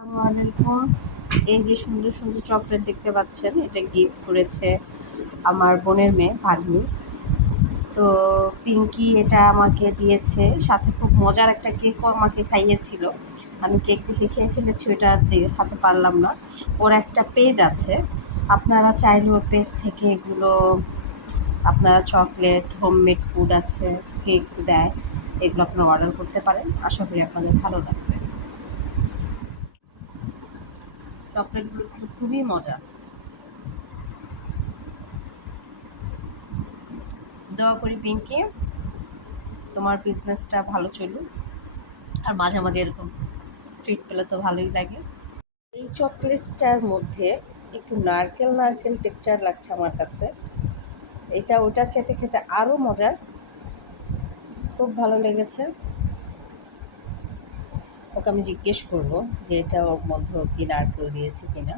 আসসালামু আলাইকুম। এই যে সুন্দর সুন্দর চকলেট দেখতে পাচ্ছেন, এটা গিফট করেছে আমার বোনের মেয়ে ভাগ্নি। তো পিঙ্কি এটা আমাকে দিয়েছে, সাথে খুব মজার একটা কেকও আমাকে খাইয়েছিল। আমি কেক দেখে খেয়ে ফেলেছি, ওটা আর দেখাতে পারলাম না। ওর একটা পেজ আছে, আপনারা চাইলে ওর পেজ থেকে এগুলো আপনারা চকলেট, হোমমেড ফুড আছে, কেক দেয়, এগুলো আপনারা অর্ডার করতে পারেন। আশা করি আপনাদের ভালো লাগবে। চকলেটগুলো কিন্তু খুবই মজা। দোয়া করি পিঙ্কি তোমার বিজনেসটা ভালো চলুক, আর মাঝে মাঝে এরকম ট্রিট পেলে তো ভালোই লাগে। এই চকলেটটার মধ্যে একটু নারকেল নারকেল টেক্সচার লাগছে আমার কাছে। এটা ওটার চাইতে খেতে আরও মজার, খুব ভালো লেগেছে। ওকে আমি জিজ্ঞেস করবো যে এটা ওর মধ্যে কি নারকেল দিয়েছে কিনা।